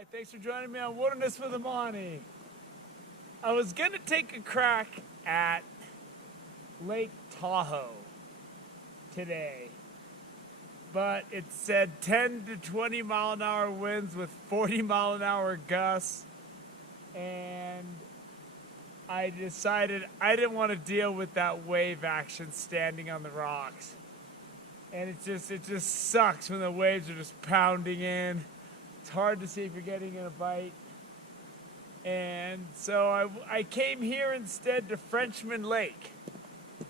Hi, thanks for joining me on Wilderness with Amani. I was going to take a crack at Lake Tahoe today, but it said 10 to 20 mile an hour winds with 40 mile an hour gusts, and I decided I didn't want to deal with that wave action standing on the rocks. And it just sucks when the waves are just pounding in. It's hard to see if you're getting in a bite. And so I came here instead to Frenchman Lake.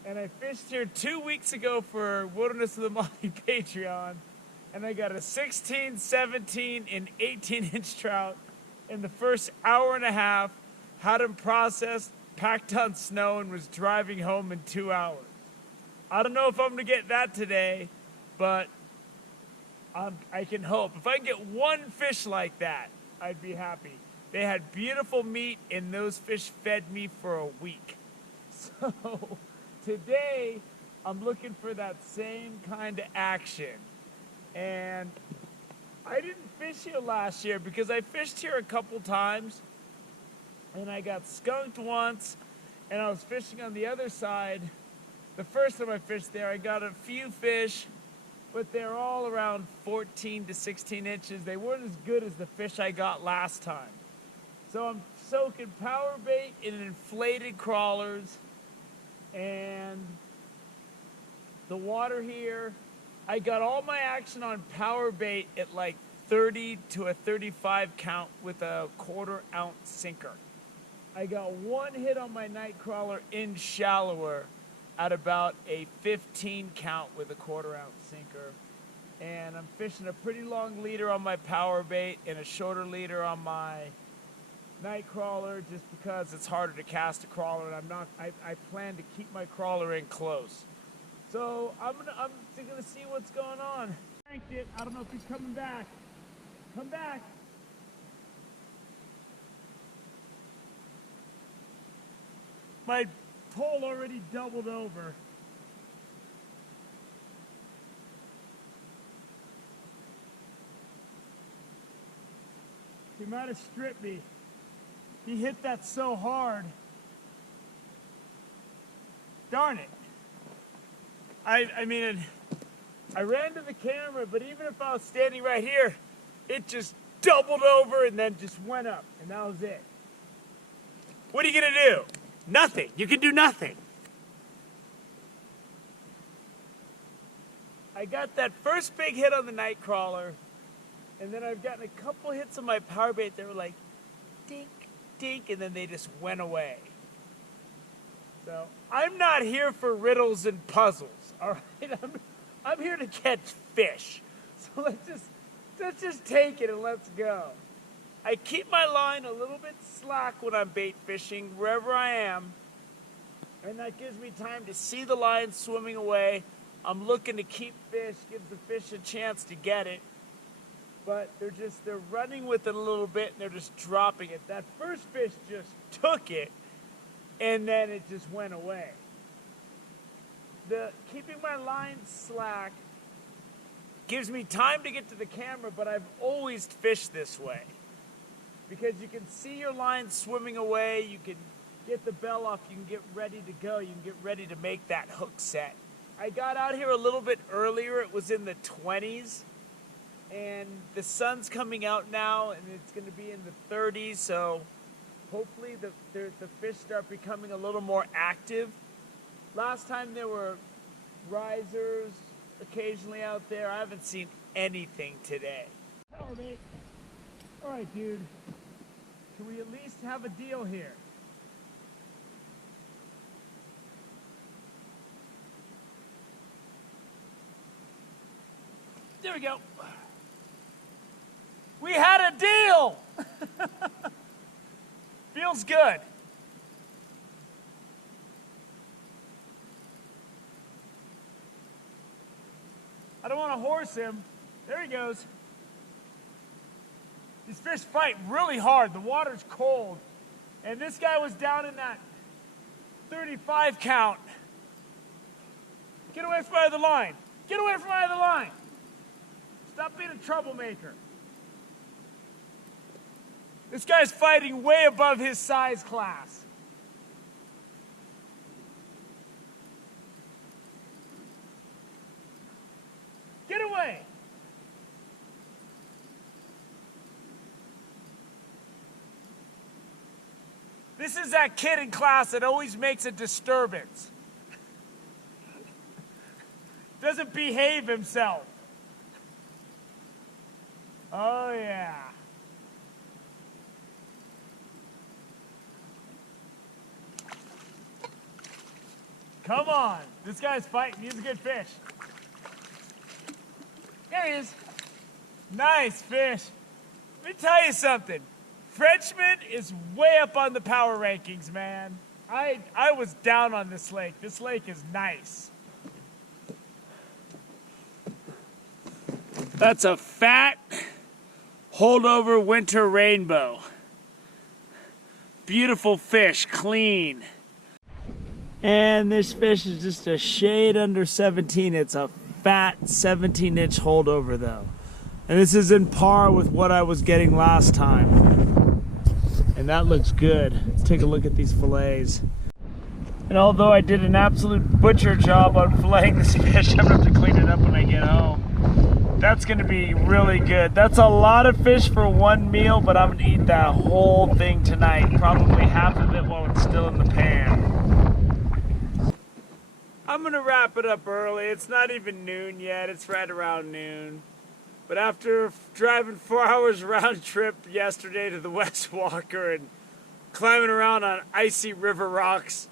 And I fished here 2 weeks ago for Wilderness of the Amani Patreon. And I got a 16, 17, and 18-inch trout in the first hour and a half. Had them processed, packed on snow, and was driving home in 2 hours. I don't know if I'm going to get that today, but I can hope. If I can get one fish like that, I'd be happy. They had beautiful meat, and those fish fed me for a week. So today, I'm looking for that same kind of action. And I didn't fish here last year because I fished here a couple times, and I got skunked once, and I was fishing on the other side. The first time I fished there, I got a few fish, but they're all around 14 to 16 inches. They weren't as good as the fish I got last time. So I'm soaking power bait in inflated crawlers, and the water here, I got all my action on power bait at like 30 to a 35 count with a 1/4 ounce sinker. I got one hit on my night crawler in shallower at about a 15 count with a 1/4 ounce sinker. And I'm fishing a pretty long leader on my power bait and a shorter leader on my night crawler just because it's harder to cast a crawler, and I plan to keep my crawler in close. So I'm gonna see what's going on. Cranked it. I don't know if he's coming back. Come back. My pole already doubled over. He might have stripped me. He hit that so hard. Darn it. I mean, I ran to the camera, but even if I was standing right here, it just doubled over and then just went up, and that was it. What are you gonna do? Nothing. You can do nothing. I got that first big hit on the night crawler, and then I've gotten a couple hits on my power bait that were like dink, dink, and then they just went away. So I'm not here for riddles and puzzles, all right? I'm here to catch fish. So let's just take it and let's go. I keep my line a little bit slack when I'm bait fishing, wherever I am, and that gives me time to see the line swimming away. I'm looking to keep fish, gives the fish a chance to get it, but they're running with it a little bit, and they're just dropping it. That first fish just took it, and then it just went away. Keeping my line slack gives me time to get to the camera, but I've always fished this way. Because you can see your line swimming away, you can get the bell off, you can get ready to go, you can get ready to make that hook set. I got out here a little bit earlier, it was in the 20s, and the sun's coming out now, and it's going to be in the 30s, so hopefully the fish start becoming a little more active. Last time there were risers occasionally out there. I haven't seen anything today. Power bait. All right, dude. Can we at least have a deal here? There we go. We had a deal! Feels good. I don't want to horse him. There he goes. These fish fight really hard. The water's cold. And this guy was down in that 35 count. Get away from my other line. Get away from my other line. Stop being a troublemaker. This guy's fighting way above his size class. Get away! This is that kid in class that always makes a disturbance. Doesn't behave himself. Oh yeah. Come on. This guy's fighting. He's a good fish. There he is. Nice fish. Let me tell you something. Frenchman is way up on the power rankings, man. I was down on this lake. This lake is nice. That's a fat holdover winter rainbow. Beautiful fish, clean. And this fish is just a shade under 17. It's a fat 17-inch holdover though. And this is in par with what I was getting last time. And that looks good. Let's take a look at these fillets. And although I did an absolute butcher job on filleting this fish, I'm gonna have to clean it up when I get home. That's gonna be really good. That's a lot of fish for one meal, but I'm gonna eat that whole thing tonight. Probably half of it while it's still in the pan. I'm gonna wrap it up early. It's not even noon yet. It's right around noon. But after driving 4 hours round trip yesterday to the West Walker and climbing around on icy river rocks,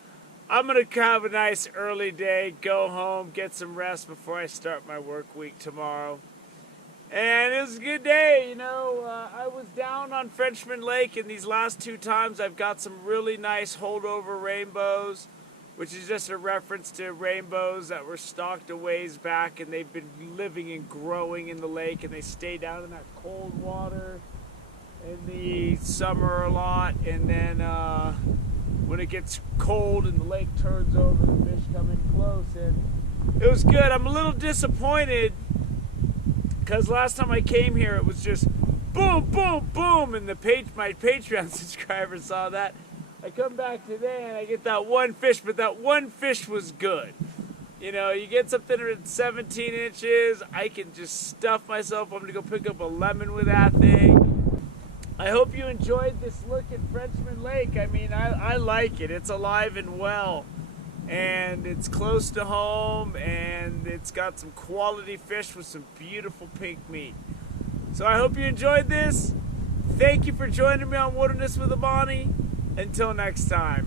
I'm gonna have a nice early day, go home, get some rest before I start my work week tomorrow. And it was a good day, you know. I was down on Frenchman Lake, and these last 2 times I've got some really nice holdover rainbows, which is just a reference to rainbows that were stocked a ways back, and they've been living and growing in the lake, and they stay down in that cold water in the summer a lot, and then when it gets cold and the lake turns over, the fish come in close, and it was good. I'm a little disappointed because last time I came here it was just boom, boom, boom, and my Patreon subscribers saw that. I come back today and I get that one fish, but that one fish was good. You know, you get something that's 17 inches, I can just stuff myself. I'm gonna go pick up a lemon with that thing. I hope you enjoyed this look at Frenchman Lake. I mean, I like it. It's alive and well, and it's close to home, and it's got some quality fish with some beautiful pink meat. So I hope you enjoyed this. Thank you for joining me on Wilderness with Amani. Until next time.